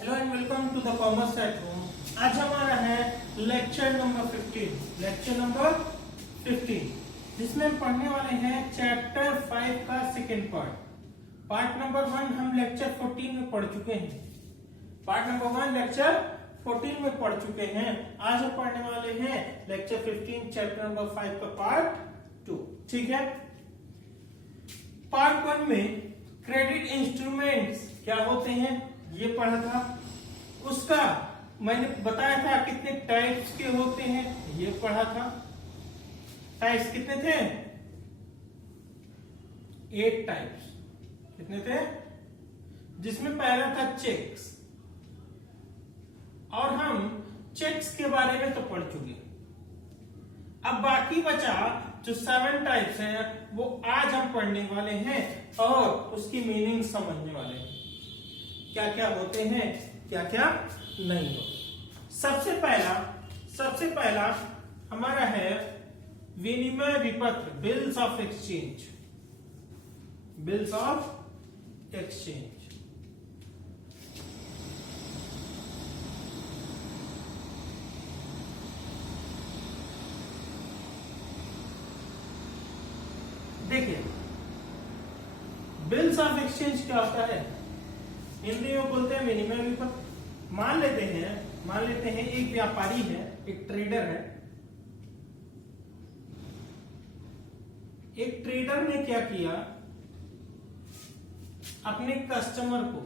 Hello and welcome to the commerce at home. आज हमारा है लेक्चर नंबर 15 जिसमें हम पढ़ने वाले हैं चैप्टर 5 का सेकेंड पार्ट नंबर 1 हम लेक्चर 14 में पढ़ चुके हैं। पार्ट नंबर 1 लेक्चर 14 में पढ़ चुके हैं। आज हम पढ़ने वाले हैं लेक्चर 15 चैप्टर नंबर 5 का पार्ट 2। ठीक है। पार्ट 1 में क्रेडिट इंस्ट्रूमेंट्स क्या होते हैं ये पढ़ा था। उसका मैंने बताया था कितने टाइप्स के होते हैं ये पढ़ा था। टाइप्स कितने थे? 8 टाइप्स। कितने थे? जिसमें पहला था चेक्स, और हम चेक्स के बारे में तो पढ़ चुके। अब बाकी बचा जो 7 टाइप्स हैं वो आज हम पढ़ने वाले हैं और उसकी मीनिंग समझने वाले हैं। क्या क्या होते हैं, क्या क्या नहीं होते। सबसे पहला हमारा है विनिमय विपत्र, bills of exchange. Bills of exchange देखिए, बिल्स ऑफ एक्सचेंज क्या होता है? हिंदी में बोलते हैं विनिमय विपत्र। मान लेते हैं एक व्यापारी है, एक ट्रेडर है। एक ट्रेडर ने क्या किया, अपने कस्टमर को,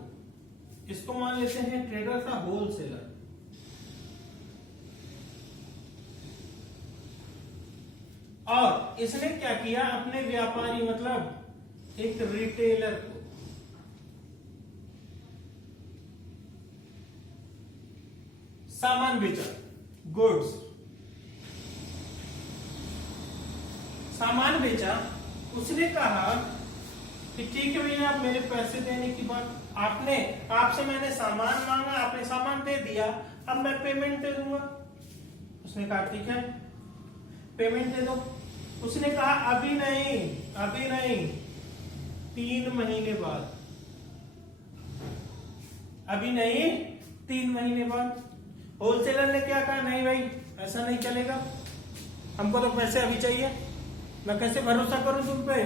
इसको मान लेते हैं ट्रेडर था होलसेलर, और इसने क्या किया, अपने व्यापारी मतलब एक रिटेलर को सामान बेचा, गुड्स सामान बेचा। उसने कहा कि ठीक है भैया, आप मेरे पैसे देने की बात, आपसे मैंने सामान मांगा, आपने सामान दे दिया, अब मैं पेमेंट दे दूंगा। उसने कहा ठीक है पेमेंट दे दो। उसने कहा अभी नहीं 3 महीने बाद। अभी नहीं 3 महीने बाद। होलसेलर ने क्या कहा, नहीं भाई ऐसा नहीं चलेगा, हमको तो पैसे अभी चाहिए। मैं कैसे भरोसा करूं तुम पे,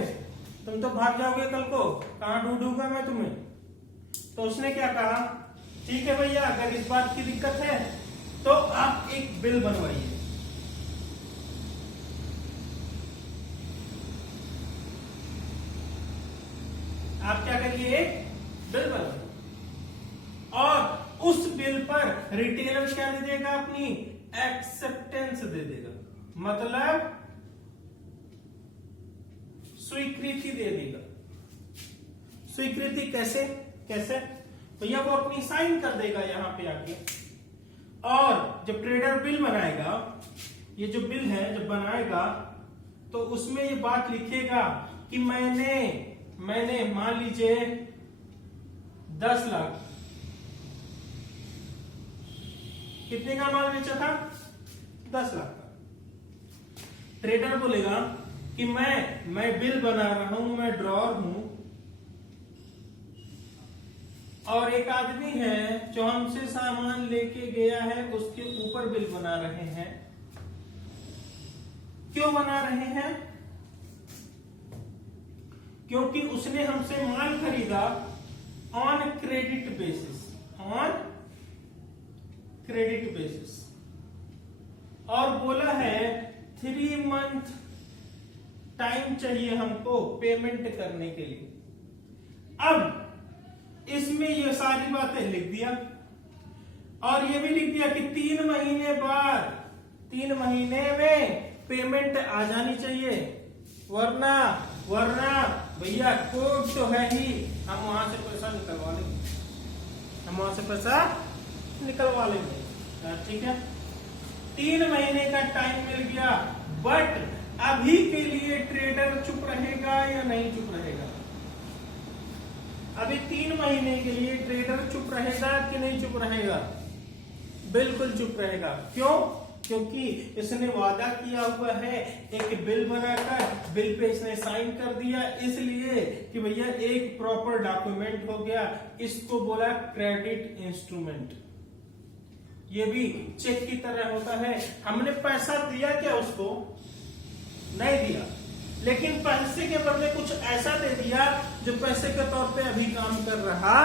तुम तो भाग जाओगे कल को, कहां ढूंढूंगा मैं तुम्हें। तो उसने क्या कहा, ठीक है भैया, अगर इस बात की दिक्कत है तो आप एक बिल बनवाइए। आप क्या करिए, एक बिल बनवाइए, और उस बिल पर रिटेलर क्या दे देगा, अपनी एक्सेप्टेंस दे देगा, मतलब स्वीकृति दे देगा। स्वीकृति कैसे भैया, वो अपनी साइन कर देगा यहां पे आके। और जब ट्रेडर बिल बनाएगा, ये जो बिल है जब बनाएगा, तो उसमें ये बात लिखेगा कि मैंने मान लीजिए 10 लाख, कितने का माल बेचा था, 10 लाख का। ट्रेडर बोलेगा कि मैं बिल बना रहा हूं, मैं ड्रॉर हूं, और एक आदमी है जो हमसे सामान लेके गया है, उसके ऊपर बिल बना रहे हैं। क्यों बना रहे हैं? क्योंकि उसने हमसे माल खरीदा ऑन क्रेडिट बेसिस, और बोला है 3 मंथ टाइम चाहिए हमको पेमेंट करने के लिए। अब इसमें ये सारी बातें लिख दिया, और ये भी लिख दिया कि 3 महीने बाद, 3 महीने में पेमेंट आ जानी चाहिए, वरना भैया कोर्ट तो है ही, हम वहां से पैसा निकलवा लेंगे। ठीक है, 3 महीने का टाइम मिल गया, बट अभी के लिए ट्रेडर चुप रहेगा या नहीं चुप रहेगा? अभी 3 महीने के लिए ट्रेडर चुप रहेगा कि नहीं चुप रहेगा? बिल्कुल चुप रहेगा। क्यों? क्योंकि इसने वादा किया हुआ है, एक बिल बनाकर बिल पे इसने साइन कर दिया, इसलिए कि भैया एक प्रॉपर डॉक्यूमेंट हो गया। इसको बोला क्रेडिट इंस्ट्रूमेंट। ये भी चेक की तरह होता है। हमने पैसा दिया क्या उसको? नहीं दिया, लेकिन पैसे के बदले कुछ ऐसा दे दिया जो पैसे के तौर पे अभी काम कर रहा।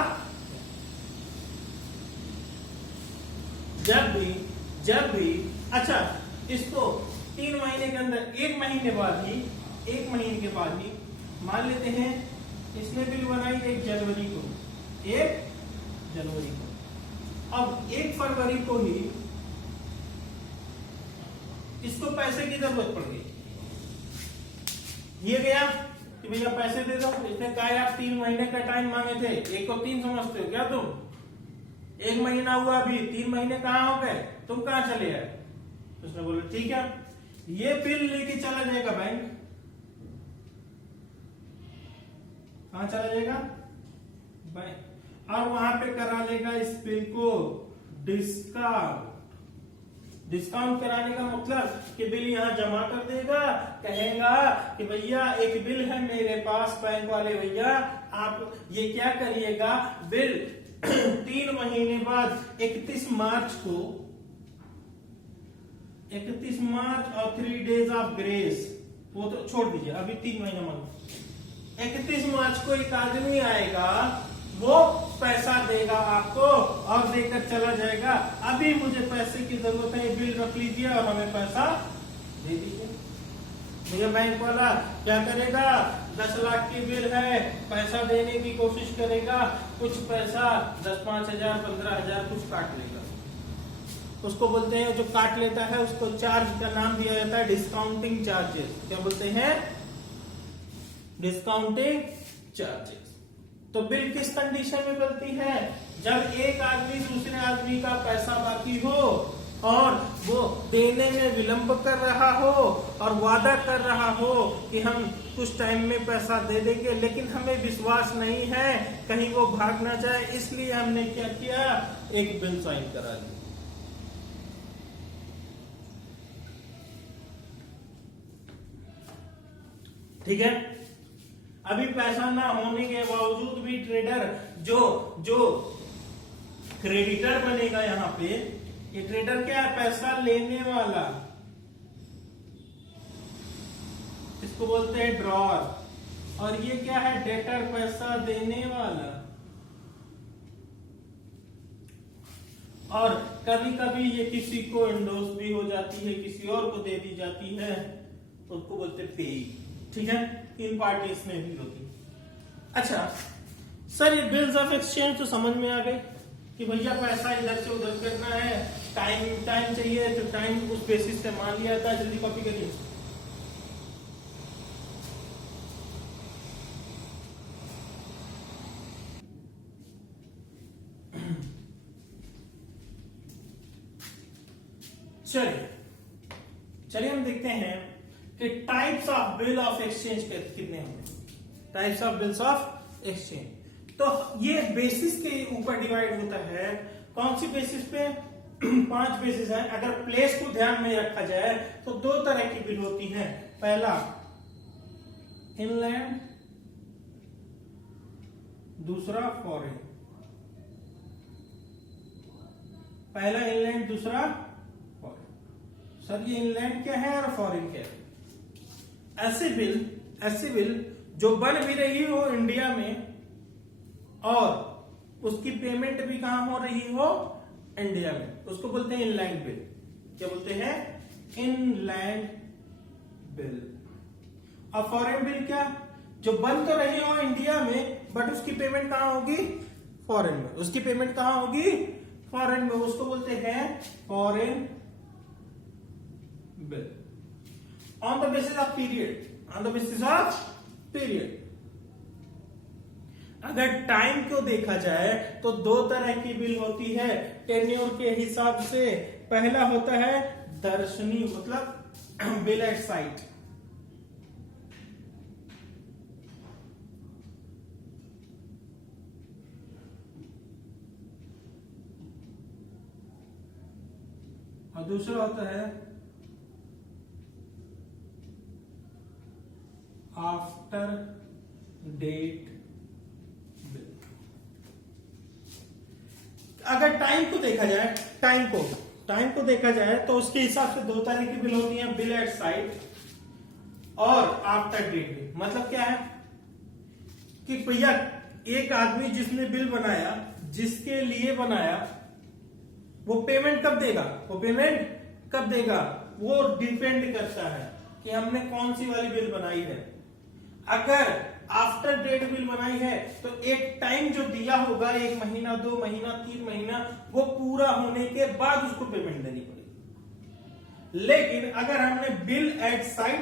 जब भी अच्छा, इसको 3 महीने के अंदर, 1 महीने के बाद ही मान लेते हैं इसने बिल बनाई 1 जनवरी को। अब 1 फरवरी को ही इसको पैसे की जरूरत पड़ गई। ये गया कि भैया पैसे दे दो। इसने कहा आप 3 महीने का टाइम मांगे थे, 1 को 3 समझते हो क्या तुम? 1 महीना हुआ, अभी 3 महीने कहाँ हो गए, तुम कहाँ चले आए? उसने बोला ठीक है, ये बिल लेके चला जाएगा बैंक। कहाँ चला जाएगा? बैंक। और वहां पे करा लेगा इस बिल को डिस्काउंट कराने का मतलब कि बिल यहाँ जमा कर देगा, कहेगा कि भैया एक बिल है मेरे पास, बैंक वाले भैया आप ये क्या करिएगा, बिल 3 महीने बाद 31 मार्च और 3 डेज ऑफ ग्रेस, वो तो छोड़ दीजिए, अभी 3 महीना मानो। 31 मार्च को एक आदमी आएगा, वो पैसा देगा आपको और देकर चला जाएगा। अभी मुझे पैसे की जरूरत है, बिल रख लीजिए और हमें पैसा दे दीजिए। भैया बैंक वाला क्या करेगा? 10 लाख की बिल है, पैसा देने की कोशिश करेगा, कुछ पैसा 10, 5,000, 15,000 कुछ काट लेगा। उसको बोलते हैं, जो काट लेता है उसको चार्ज का नाम दिया जाता है डिस्काउंटिंग चार्जेस। क्या बोलते हैं? Discounting charges. तो बिल किस कंडीशन में बनती है? जब एक आदमी दूसरे आदमी का पैसा बाकी हो और वो देने में विलंब कर रहा हो और वादा कर रहा हो कि हम कुछ टाइम में पैसा दे देंगे, लेकिन हमें विश्वास नहीं है कहीं वो भाग ना जाए, इसलिए हमने क्या किया, एक बिल साइन करा दी। ठीक है। अभी पैसा ना होने के बावजूद भी ट्रेडर जो क्रेडिटर बनेगा, यहां पे ये ट्रेडर क्या है? पैसा लेने वाला, इसको बोलते हैं ड्रॉअर। और ये क्या है? डेटर, पैसा देने वाला। और कभी कभी ये किसी को इंडोर्स भी हो जाती है, किसी और को दे दी जाती है, तो उसको बोलते हैं पेई। ठीक है, 3 पार्टी इसमें भी होती। अच्छा सर, ये बिल्स ऑफ एक्सचेंज तो समझ में आ गई कि भैया पैसा इधर से उधर करना है, टाइम चाहिए तो टाइम उस बेसिस से मान लिया था। जल्दी कॉपी करिए। चलिए हम देखते हैं कि types of bill of exchange कितने होंगे। Types of bills of exchange, तो ये बेसिस के ऊपर डिवाइड होता है। कौन सी बेसिस पे? 5 बेसिस है। अगर प्लेस को ध्यान में रखा जाए तो 2 तरह की बिल होती है। पहला इनलैंड, दूसरा फॉरेन। पहला इनलैंड, दूसरा फॉरेन। सर ये इनलैंड क्या है और फॉरेन क्या है? ऐसे बिल जो बन भी रही हो इंडिया में और उसकी पेमेंट भी कहां हो रही हो? इंडिया में, उसको बोलते हैं इनलैंड बिल। क्या बोलते हैं? Inland bill. और फॉरेन बिल क्या? जो बन तो रही हो इंडिया में बट उसकी पेमेंट कहां होगी? फॉरेन में। उसकी पेमेंट कहां होगी? फॉरेन में। उसको बोलते हैं foreign bill. On the basis of period. अगर टाइम को देखा जाए तो 2 तरह की बिल होती है टेन्योर के हिसाब से। पहला होता है दर्शनी, मतलब बिल एट साइट। और और दूसरा होता है आफ्टर डेट बिल। अगर टाइम को देखा जाए, टाइम को देखा जाए तो उसके हिसाब से दो तरह की बिल होती है, बिल एट साइट और आफ्टर डेट बिल। मतलब क्या है कि भैया एक आदमी जिसने बिल बनाया, जिसके लिए बनाया, वो पेमेंट कब देगा, वो डिपेंड करता है कि हमने कौन सी वाली बिल बनाई है। अगर आफ्टर डेट बिल बनाई है तो एक टाइम जो दिया होगा, 1 महीना 2 महीना 3 महीना, वो पूरा होने के बाद उसको पेमेंट देनी पड़ेगी। लेकिन अगर हमने बिल एट साइट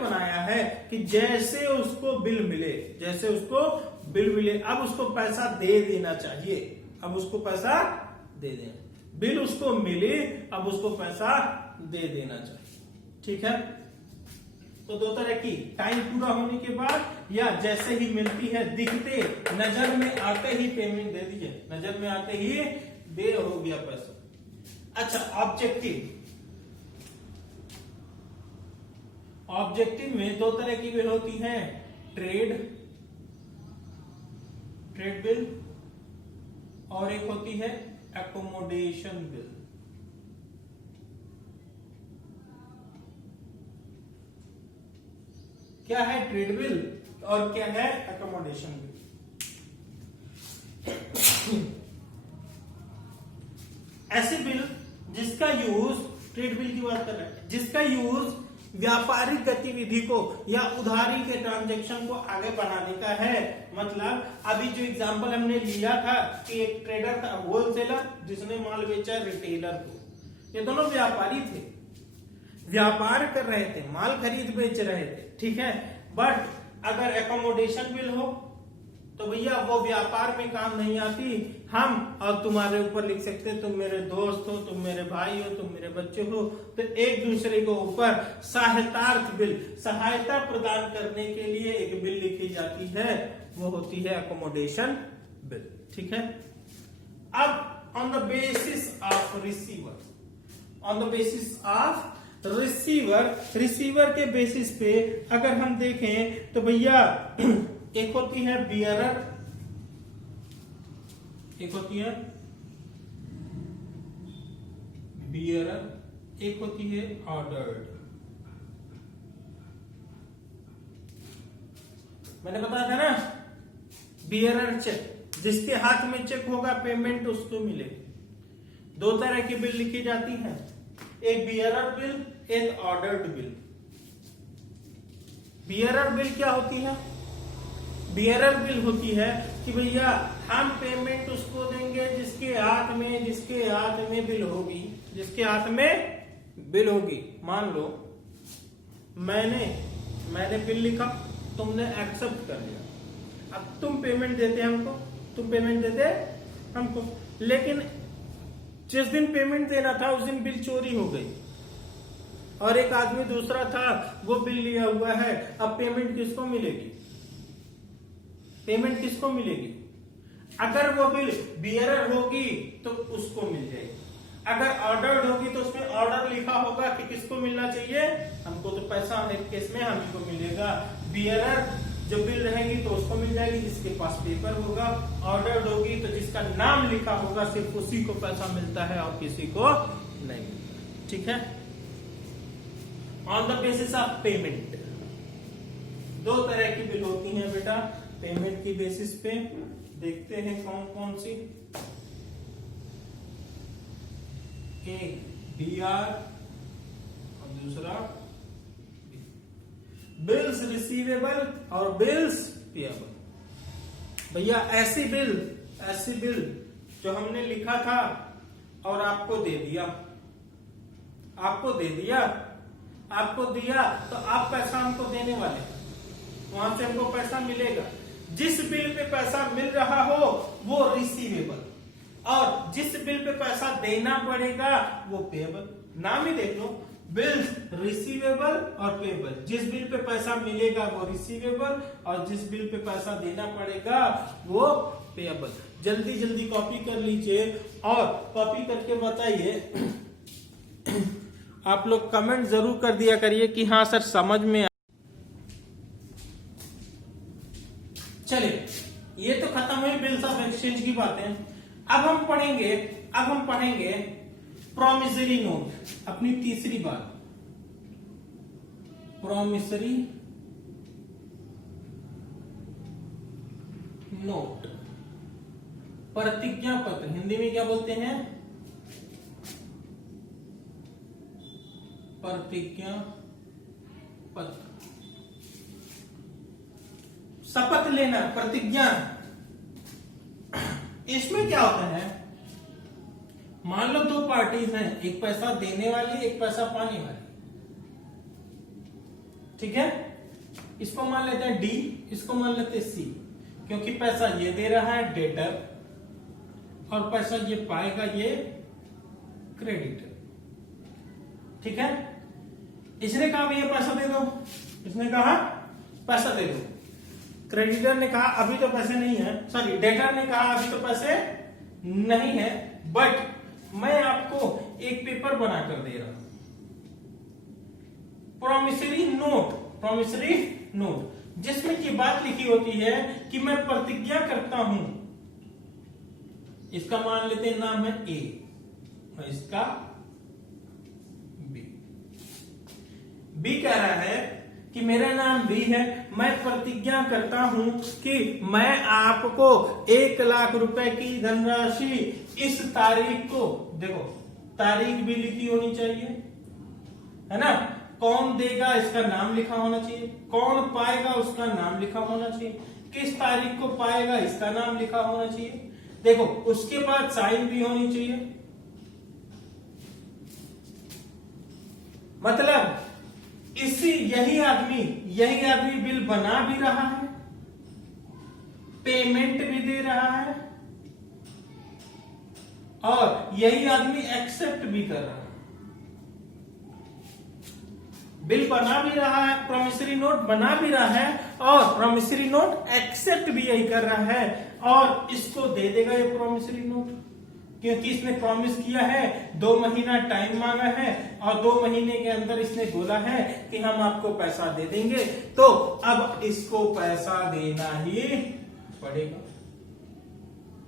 बनाया है कि जैसे उसको बिल मिले, अब उसको पैसा दे देना चाहिए, बिल उसको मिले, अब उसको पैसा दे देना चाहिए। ठीक है, तो दो तरह की, टाइम पूरा होने के बाद या जैसे ही मिलती है, दिखते नजर में आते ही पेमेंट दे दीजिए, नजर में आते ही दे हो गया पैसा। अच्छा, ऑब्जेक्टिव में दो तरह की बिल होती है, ट्रेड बिल और एक होती है एकोमोडेशन बिल। क्या है ट्रेड बिल और क्या है एकोमोडेशन बिल? ऐसी बिल जिसका यूज, ट्रेड बिल की बात कर रहे हैं, जिसका यूज व्यापारिक गतिविधि को या उधारी के ट्रांजैक्शन को आगे बढ़ाने का है। मतलब अभी जो एग्जांपल हमने लिया था कि एक ट्रेडर था, होलसेलर, जिसने माल बेचा रिटेलर को, ये दोनों व्यापारी थे, व्यापार कर रहे थे, माल खरीद बेच रहे थे। ठीक है, बट अगर एकोमोडेशन बिल हो तो भैया वो व्यापार में काम नहीं आती। हम और तुम्हारे ऊपर लिख सकते हैं, तुम मेरे दोस्त हो, तुम मेरे भाई हो, तुम मेरे बच्चे हो, तो एक दूसरे के ऊपर सहायतार्थ बिल, सहायता प्रदान करने के लिए एक बिल लिखी जाती है, वो होती है एकोमोडेशन बिल। ठीक है, अब on the basis of receiver के बेसिस पे अगर हम देखें तो भैया एक होती है बियरर, एक होती है ऑर्डर्ड। मैंने बताया था ना, बियरर चेक, जिसके हाथ में चेक होगा पेमेंट उसको मिलेगी। दो तरह की बिल लिखी जाती है, एक बियरर बिल, एक ऑर्डर्ड बिल। बियरर बिल क्या होती है? बियरर बिल होती है कि भैया हम पेमेंट उसको देंगे जिसके हाथ में बिल होगी, मान लो मैंने बिल लिखा, तुमने एक्सेप्ट कर लिया, अब तुम पेमेंट देते हमको, लेकिन जिस दिन पेमेंट देना था उस दिन बिल चोरी हो गई और एक आदमी दूसरा था, वो बिल लिया हुआ है, अब पेमेंट किसको मिलेगी? अगर वो बिल बियरर होगी तो उसको मिल जाएगी, अगर ऑर्डर्ड होगी तो उसमें ऑर्डर लिखा होगा कि किसको मिलना चाहिए, हमको, तो पैसा एक केस में हमको मिलेगा। बियरर जो बिल रहेगी तो उसको मिल जाएगी जिसके पास पेपर होगा, ऑर्डर्ड होगी तो जिसका नाम लिखा होगा सिर्फ उसी को पैसा मिलता है और किसी को नहीं मिलता। ठीक है, on the basis of payment दो तरह की बिल होती हैं बेटा, पेमेंट की बेसिस पे। देखते हैं कौन कौन सी। एक डीआर और दूसरा बिल्स रिसीवेबल और बिल्स पेएबल। भैया ऐसी बिल जो हमने लिखा था और आपको दे दिया तो आप पैसा हमको देने वाले, वहां से हमको पैसा मिलेगा। जिस बिल पे पैसा मिल रहा हो वो रिसीवेबल और जिस बिल पे पैसा देना पड़ेगा वो पेएबल। नाम ही देख लो, बिल्स रिसीवेबल और पेबल। जिस बिल पे पैसा मिलेगा वो रिसीवेबल और जिस बिल पे पैसा देना पड़ेगा वो पेबल। जल्दी जल्दी कॉपी कर लीजिए और कॉपी करके बताइए। आप लोग कमेंट जरूर कर दिया करिए कि हाँ सर समझ में आ। चलिए, ये तो खत्म हुई बिल्स ऑफ एक्सचेंज की बातें। अब हम पढ़ेंगे प्रॉमिसरी नोट। अपनी तीसरी बात, प्रॉमिसरी नोट, प्रतिज्ञा पत्र। हिंदी में क्या बोलते हैं? प्रतिज्ञा पत्र। शपथ लेना, प्रतिज्ञा। इसमें क्या होता है, मान लो दो पार्टीज हैं, एक पैसा देने वाली, एक पैसा पाने वाली। ठीक है, इसको मान लेते हैं डी, इसको मान लेते हैं सी, क्योंकि पैसा ये दे रहा है डेटर और पैसा ये पाएगा ये क्रेडिटर। ठीक है, इसने कहा भैया पैसा दे दो, इसने कहा पैसा दे दो। क्रेडिटर ने कहा अभी तो पैसे नहीं है, सॉरी डेटर ने कहा अभी तो पैसे नहीं है, बट मैं आपको एक पेपर बनाकर दे रहा हूं, प्रॉमिसरी नोट, जिसमें की बात लिखी होती है कि मैं प्रतिज्ञा करता हूं। इसका मान लेते हैं नाम है ए और इसका बी कह रहा है कि मेरा नाम बी है, मैं प्रतिज्ञा करता हूं कि मैं आपको 1 लाख रुपए की धनराशि इस तारीख को, देखो तारीख भी लिखी होनी चाहिए, है ना, कौन देगा इसका नाम लिखा होना चाहिए, कौन पाएगा उसका नाम लिखा होना चाहिए, किस तारीख को पाएगा इसका नाम लिखा होना चाहिए। देखो उसके बाद साइन भी होनी चाहिए। मतलब यही आदमी बिल बना भी रहा है, पेमेंट भी दे रहा है और यही आदमी एक्सेप्ट भी कर रहा है। बिल बना भी रहा है, प्रॉमिसरी नोट बना भी रहा है और प्रॉमिसरी नोट एक्सेप्ट भी यही कर रहा है और इसको दे देगा ये प्रॉमिसरी नोट, क्योंकि इसने प्रॉमिस किया है, 2 महीना टाइम मांगा है और 2 महीने के अंदर इसने बोला है कि हम आपको पैसा दे देंगे, तो अब इसको पैसा देना ही पड़ेगा।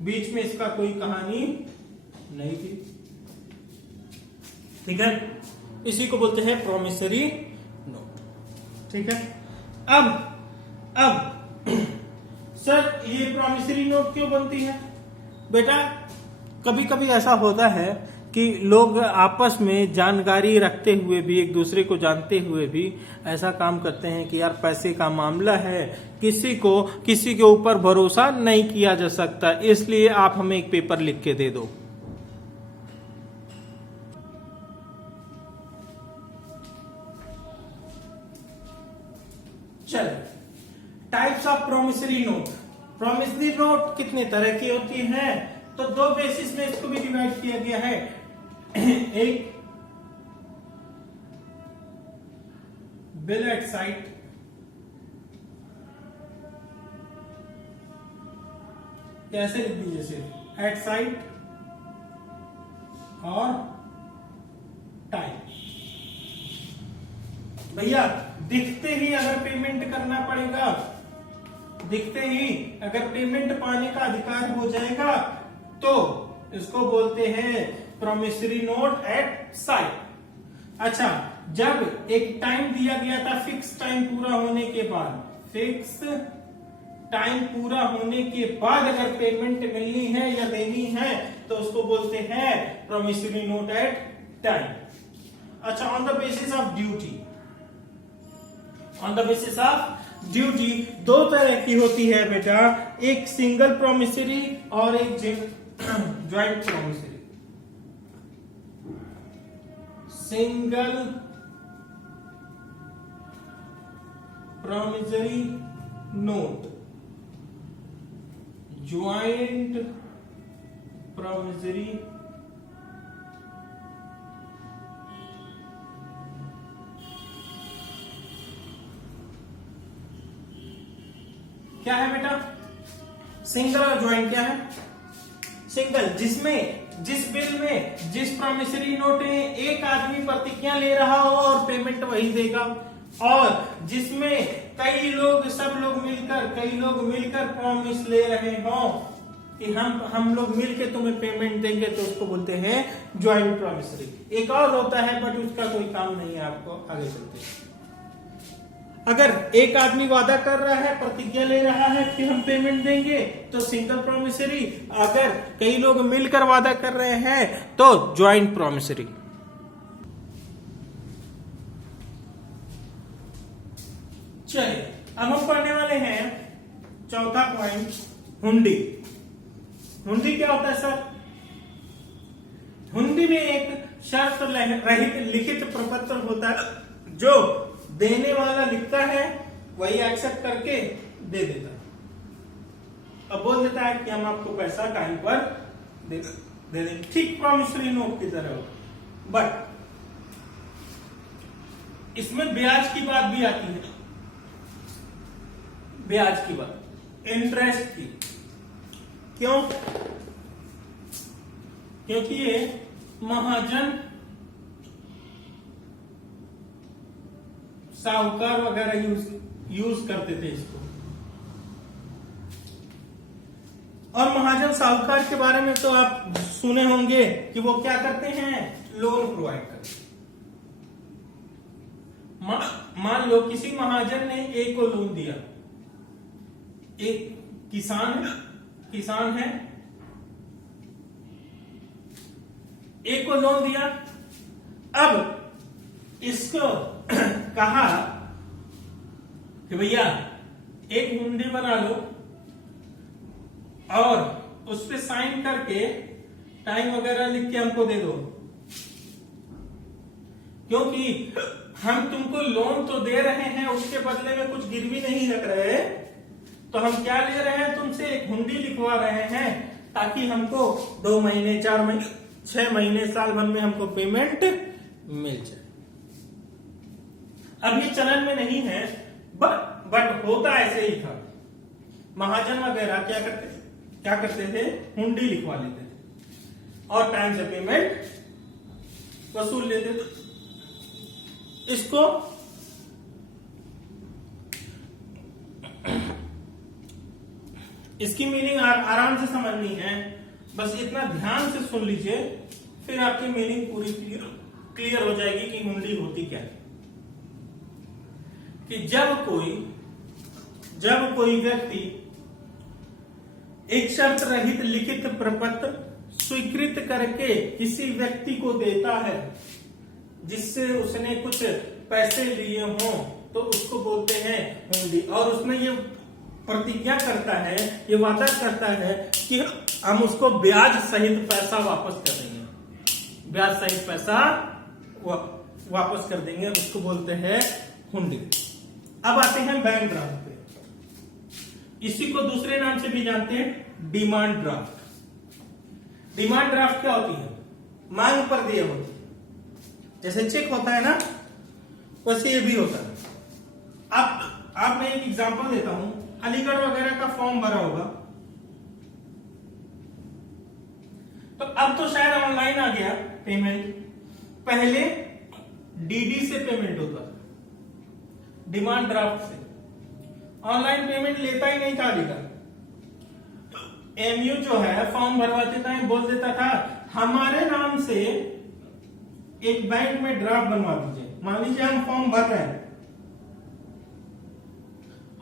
बीच में इसका कोई कहानी नहीं थी। ठीक है, इसी को बोलते हैं प्रॉमिसरी नोट। ठीक है, अब सर ये प्रॉमिसरी नोट क्यों बनती है? बेटा कभी कभी ऐसा होता है कि लोग आपस में जानकारी रखते हुए भी, एक दूसरे को जानते हुए भी ऐसा काम करते हैं कि यार पैसे का मामला है, किसी के ऊपर भरोसा नहीं किया जा सकता, इसलिए आप हमें एक पेपर लिख के दे दो। चलो, types of promissory note. Promissory note कितने तरह की होती है? तो 2 बेसिस में इसको भी डिवाइड किया गया है। एक बिल एट साइट, कैसे लिख दीजिए सिर्फ एट साइट और टाइम। भैया दिखते ही अगर पेमेंट करना पड़ेगा, दिखते ही अगर पेमेंट पाने का अधिकार हो जाएगा तो इसको बोलते हैं प्रॉमिसरी नोट एट साइट। अच्छा, जब एक टाइम दिया गया था, फिक्स टाइम पूरा होने के बाद, फिक्स टाइम पूरा होने के बाद अगर पेमेंट मिलनी है या देनी है तो उसको बोलते हैं प्रॉमिसरी नोट एट टाइम। अच्छा, on the basis of duty, on the basis of duty 2 तरह की होती है बेटा, एक सिंगल प्रॉमिसरी और एक joint promissory. Single promissory note, joint promissory क्या है बेटा? सिंगल और ज्वाइंट क्या है? सिंगल, जिस बिल में जिस प्रॉमिसरी नोट में एक आदमी प्रतिज्ञा ले रहा हो और पेमेंट वही देगा, और जिसमें कई लोग मिलकर प्रॉमिस ले रहे हो कि हम लोग मिलकर तुम्हें पेमेंट देंगे, तो उसको बोलते हैं ज्वाइंट प्रॉमिसरी। एक और होता है बट उसका कोई काम नहीं है, आपको आगे चलते। अगर एक आदमी वादा कर रहा है, प्रतिज्ञा ले रहा है कि हम पेमेंट देंगे, तो सिंगल प्रॉमिसरी। अगर कई लोग मिलकर वादा कर रहे हैं तो ज्वाइंट प्रॉमिसरी। चलिए अब हम पढ़ने वाले हैं चौथा पॉइंट, हुंडी। हुंडी क्या होता है सर? हुंडी में एक शर्त रहित लिखित प्रपत्र होता है जो देने वाला लिखता है, वही एक्सेप्ट करके दे देता है। अब बोल देता है कि हम आपको पैसा टाइम पर दे देंगे, ठीक प्रॉमिसरी नोट की तरह हो। बट इसमें ब्याज की बात भी आती है, ब्याज की बात, इंटरेस्ट की। क्यों? क्योंकि ये महाजन, साहूकार वगैरह यूज करते थे इसको। और महाजन साहूकार के बारे में तो आप सुने होंगे कि वो क्या करते हैं, लोन प्रोवाइड करते हैं। मान लो किसी महाजन ने एक को लोन दिया, एक किसान है, एक को लोन दिया। अब इसको कहा कि भैया एक हुंडी बना लो और उस पे साइन करके टाइम वगैरह लिख के हमको दे दो, क्योंकि हम तुमको लोन तो दे रहे हैं, उसके बदले में कुछ गिरवी नहीं रख रहे, तो हम क्या ले रहे हैं तुमसे, एक हुंडी लिखवा रहे हैं, ताकि हमको 2 महीने 4 महीने 6 महीने साल भर में हमको पेमेंट मिल जाए। अब ये चलन में नहीं है, बट होता ऐसे ही था। महाजन वगैरह क्या करते थे, हुंडी लिखवा लेते थे और टाइम से पेमेंट वसूल लेते थे। इसको इसकी मीनिंग आराम से समझनी है, बस इतना ध्यान से सुन लीजिए, फिर आपकी मीनिंग पूरी क्लियर हो जाएगी कि हुंडी होती क्या है। कि जब कोई व्यक्ति एक शर्त रहित लिखित प्रपत्र स्वीकृत करके किसी व्यक्ति को देता है जिससे उसने कुछ पैसे लिए हों, तो उसको बोलते हैं हुंडी। और उसमें ये प्रतिज्ञा करता है, ये वादा करता है कि हम उसको ब्याज सहित पैसा वापस कर देंगे, ब्याज सहित पैसा वापस कर देंगे, उसको बोलते हैं हुंडी। अब आते हैं बैंक ड्राफ्ट पे। इसी को दूसरे नाम से भी जानते हैं डिमांड ड्राफ्ट। डिमांड ड्राफ्ट क्या होती है, मांग पर दिए होती है। जैसे चेक होता है ना, वैसे ये भी होता है। अब मैं एक एग्जांपल देता हूं, अलीगढ़ वगैरह का फॉर्म भरा होगा, तो अब तो शायद ऑनलाइन आ गया पेमेंट, पहले डीडी से पेमेंट होता था, डिमांड ड्राफ्ट से। ऑनलाइन पेमेंट लेता ही नहीं था अलीगढ़। एमयू जो है फॉर्म भरवाते टाइम बोल देता था हमारे नाम से एक बैंक में ड्राफ्ट बनवा दीजिए। मान लीजिए हम फॉर्म भर रहे हैं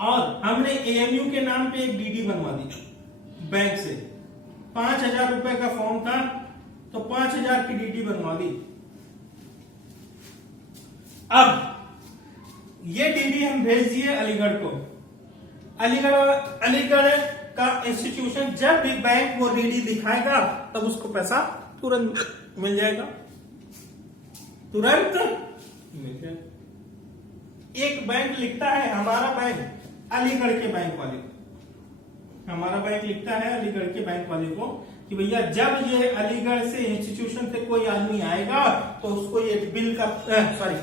और हमने एएमयू के नाम पे एक डीडी बनवा दी बैंक से, 5,000 रुपए का फॉर्म था, तो 5,000 की डीडी बनवा दी। अब ये डीडी हम भेज दिए अलीगढ़ को। अलीगढ़ का इंस्टीट्यूशन जब भी बैंक वो डीडी दिखाएगा तब उसको पैसा तुरंत मिल जाएगा, तुरंत मिल जाएगा। एक बैंक लिखता है, हमारा बैंक अलीगढ़ के बैंक वाले को, हमारा बैंक लिखता है अलीगढ़ के बैंक वाले को कि भैया जब ये अलीगढ़ से इंस्टीट्यूशन से कोई आदमी आएगा तो उसको ये बिल का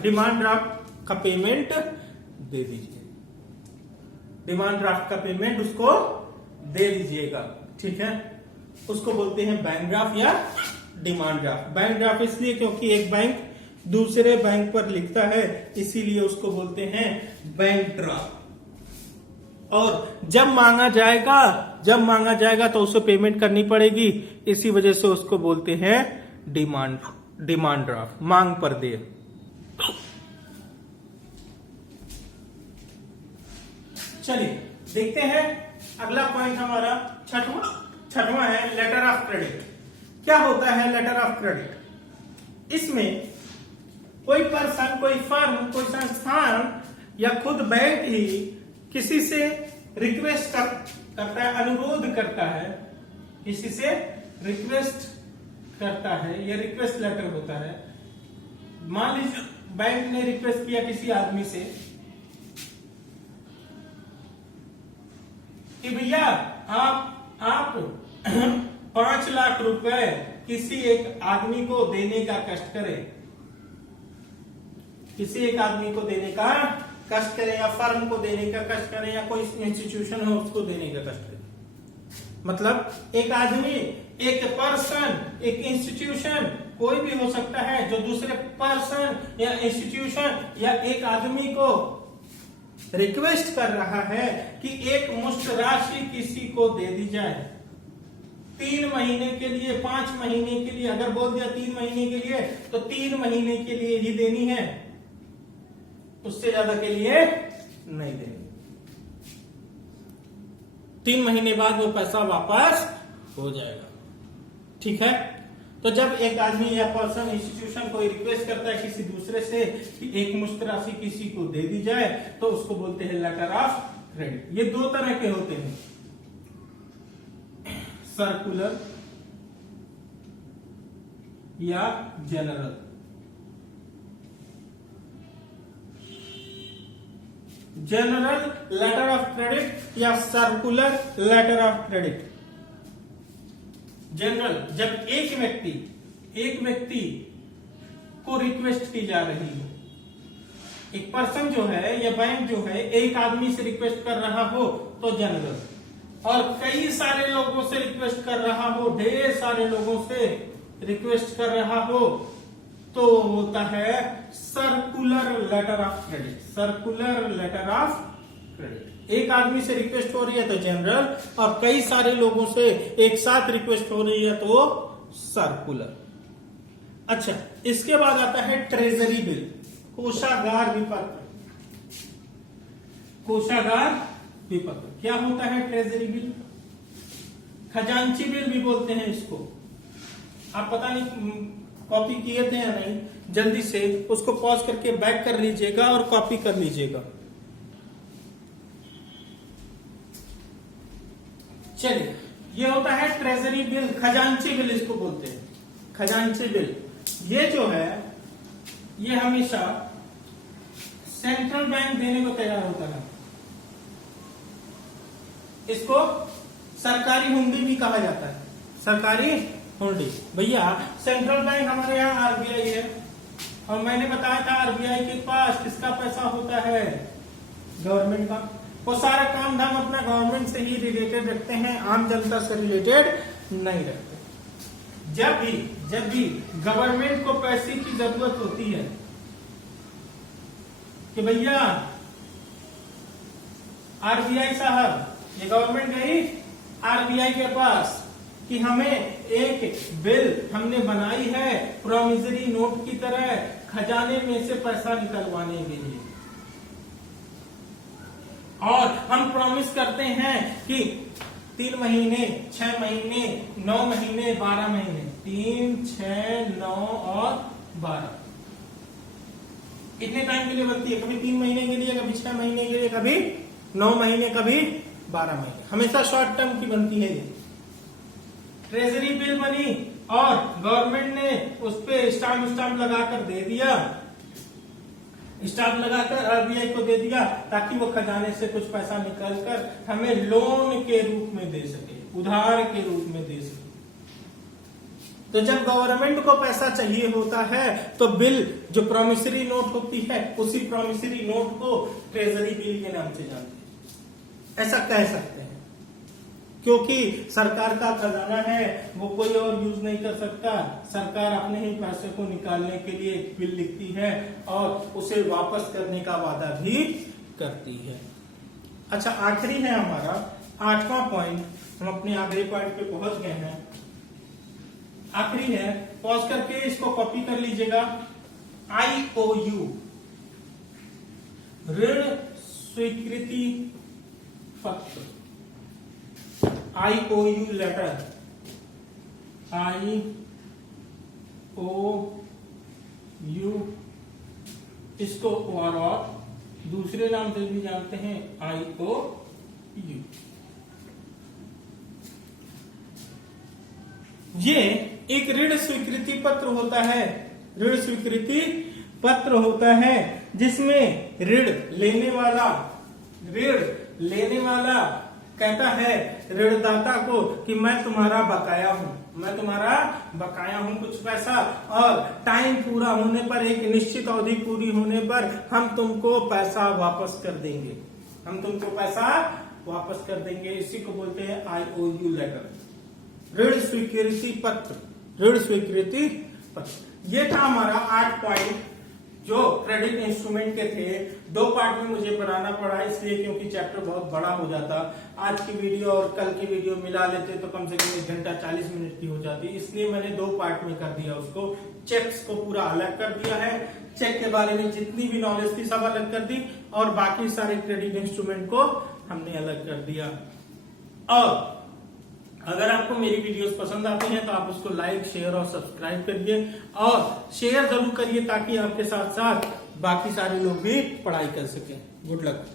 डिमांड ड्राफ्ट का पेमेंट दे दीजिए। डिमांड ड्राफ्ट का पेमेंट उसको दे दीजिएगा, ठीक है। उसको बोलते हैं बैंक ड्राफ्ट या डिमांड ड्राफ्ट। बैंक ड्राफ्ट इसलिए क्योंकि एक बैंक दूसरे बैंक पर लिखता है, इसीलिए उसको बोलते हैं बैंक ड्राफ्ट। और जब मांगा जाएगा तो उसे पेमेंट करनी पड़ेगी, इसी वजह से उसको बोलते हैं डिमांड ड्राफ्ट, मांग पर देय। चलिए देखते हैं अगला पॉइंट हमारा छठवां है लेटर ऑफ क्रेडिट। क्या होता है लेटर ऑफ क्रेडिट? इसमें कोई पर्सन, कोई फर्म, कोई संस्थान या खुद बैंक ही किसी से रिक्वेस्ट करता है, अनुरोध करता है, किसी से रिक्वेस्ट करता है, यह रिक्वेस्ट लेटर होता है। मान लीजिए बैंक ने रिक्वेस्ट किया किसी आदमी से कि भैया आप 5 लाख रुपए किसी एक आदमी को देने का कष्ट करें, किसी एक आदमी को देने का कष्ट करें, या फर्म को देने का कष्ट करें, या कोई इंस्टीट्यूशन हो उसको देने का कष्ट करें। मतलब एक आदमी, एक पर्सन, एक इंस्टीट्यूशन, कोई भी हो सकता है जो दूसरे पर्सन या इंस्टीट्यूशन या एक आदमी को रिक्वेस्ट कर रहा है कि एक मुश्त राशि किसी को दे दी जाए 3 महीने के लिए, 5 महीने के लिए। अगर बोल दिया 3 महीने के लिए तो 3 महीने के लिए ही देनी है, उससे ज्यादा के लिए नहीं देनी। 3 महीने बाद वो पैसा वापस हो जाएगा, ठीक है। तो जब एक आदमी या पर्सन, इंस्टीट्यूशन कोई रिक्वेस्ट करता है किसी दूसरे से कि एक मुश्त राशि किसी को दे दी जाए, तो उसको बोलते हैं लेटर ऑफ क्रेडिट। ये 2 तरह के होते हैं, सर्कुलर या general. General letter of credit या circular letter of credit. General, जब एक व्यक्ति को रिक्वेस्ट की जा रही है, एक पर्सन जो है या बैंक जो है एक आदमी से रिक्वेस्ट कर रहा हो तो जनरल, और कई सारे लोगों से रिक्वेस्ट कर रहा हो, ढेर सारे लोगों से रिक्वेस्ट कर रहा हो, तो होता है circular letter of credit. Circular letter of credit. एक आदमी से रिक्वेस्ट हो रही है तो जनरल, और कई सारे लोगों से एक साथ रिक्वेस्ट हो रही है तो सर्कुलर। अच्छा, इसके बाद आता है ट्रेजरी बिल, कोषागार विपत्र। कोषागार विपत्र क्या होता है? ट्रेजरी बिल, खजांची बिल भी बोलते हैं इसको। आप पता नहीं कॉपी किए थे या नहीं, जल्दी से उसको पॉज करके बैक कर लीजिएगा और कॉपी कर लीजिएगा। चलिए, ये होता है ट्रेजरी बिल, खजांची बिल इसको बोलते हैं। खजांची बिल ये जो है, ये हमेशा सेंट्रल बैंक देने को तैयार होता है। इसको सरकारी हुंडी भी कहा जाता है, सरकारी हुंडी। भैया सेंट्रल बैंक हमारे यहाँ आरबीआई है, और मैंने बताया था आरबीआई के पास किसका पैसा होता है? गवर्नमेंट का। वो सारा काम धाम अपना गवर्नमेंट से ही रिलेटेड रखते हैं, आम जनता से रिलेटेड नहीं रखते। जब भी गवर्नमेंट को पैसे की जरूरत होती है कि भैया आरबीआई साहब, ये गवर्नमेंट गई आरबीआई के पास कि हमें एक बिल हमने बनाई है प्रोमिसरी नोट की तरह, खजाने में से पैसा निकलवाने के लिए, और हम प्रॉमिस करते हैं कि 3 महीने, 6 महीने, 9 महीने, 12 महीने, 3, 6, 9 और 12 कितने टाइम के लिए बनती है? कभी 3 महीने के लिए, कभी 6 महीने के लिए, कभी 9 महीने, कभी 12 महीने, हमेशा शॉर्ट टर्म की बनती है ये। ट्रेजरी बिल बनी और गवर्नमेंट ने उस पर स्टाम्प लगाकर दे दिया, स्टाम्प लगाकर आरबीआई को दे दिया, ताकि वो खजाने से कुछ पैसा निकालकर हमें लोन के रूप में दे सके, उधार के रूप में दे सके। तो जब गवर्नमेंट को पैसा चाहिए होता है तो बिल, जो प्रॉमिसरी नोट होती है, उसी प्रॉमिसरी नोट को ट्रेजरी बिल के नाम से जानते हैं। ऐसा कह सकते हैं, क्योंकि सरकार का खजाना है वो कोई और यूज नहीं कर सकता। सरकार अपने ही पैसे को निकालने के लिए एक बिल लिखती है और उसे वापस करने का वादा भी करती है। अच्छा, आखिरी है हमारा 8वां पॉइंट, हम अपने आखिरी पॉइंट पे पहुंच गए हैं। आखिरी है, पॉज करके इसको कॉपी कर लीजिएगा। IOU, ऋण स्वीकृति पत्र, IOU लेटर, IOU, इसको और दूसरे नाम से भी जानते हैं IOU। ये एक ऋण स्वीकृति पत्र होता है, ऋण स्वीकृति पत्र होता है जिसमें ऋण लेने वाला कहता है ऋणदाता को कि मैं तुम्हारा बकाया हूं कुछ पैसा, और टाइम पूरा होने पर, एक निश्चित अवधि पूरी होने पर हम तुमको पैसा वापस कर देंगे। इसी को बोलते हैं IOU लेटर, ऋण स्वीकृति पत्र। ये था हमारा 8 पॉइंट जो क्रेडिट इंस्ट्रूमेंट के थे। 2 पार्ट में मुझे बनाना पड़ा इसलिए, क्योंकि चैप्टर बहुत बड़ा हो जाता। आज की वीडियो और कल की वीडियो मिला लेते तो कम से कम 1 घंटा 40 मिनट की हो जाती, इसलिए मैंने 2 पार्ट में कर दिया उसको। चेक्स को पूरा अलग कर दिया है, चेक के बारे में जितनी भी नॉलेज थी सब अलग कर दी, और बाकी सारे क्रेडिट इंस्ट्रूमेंट को हमने अलग कर दिया। और अगर आपको मेरी वीडियोस पसंद आती हैं तो आप उसको लाइक, शेयर और सब्सक्राइब करिए, और शेयर जरूर करिए ताकि आपके साथ साथ बाकी सारे लोग भी पढ़ाई कर सकें। Good luck.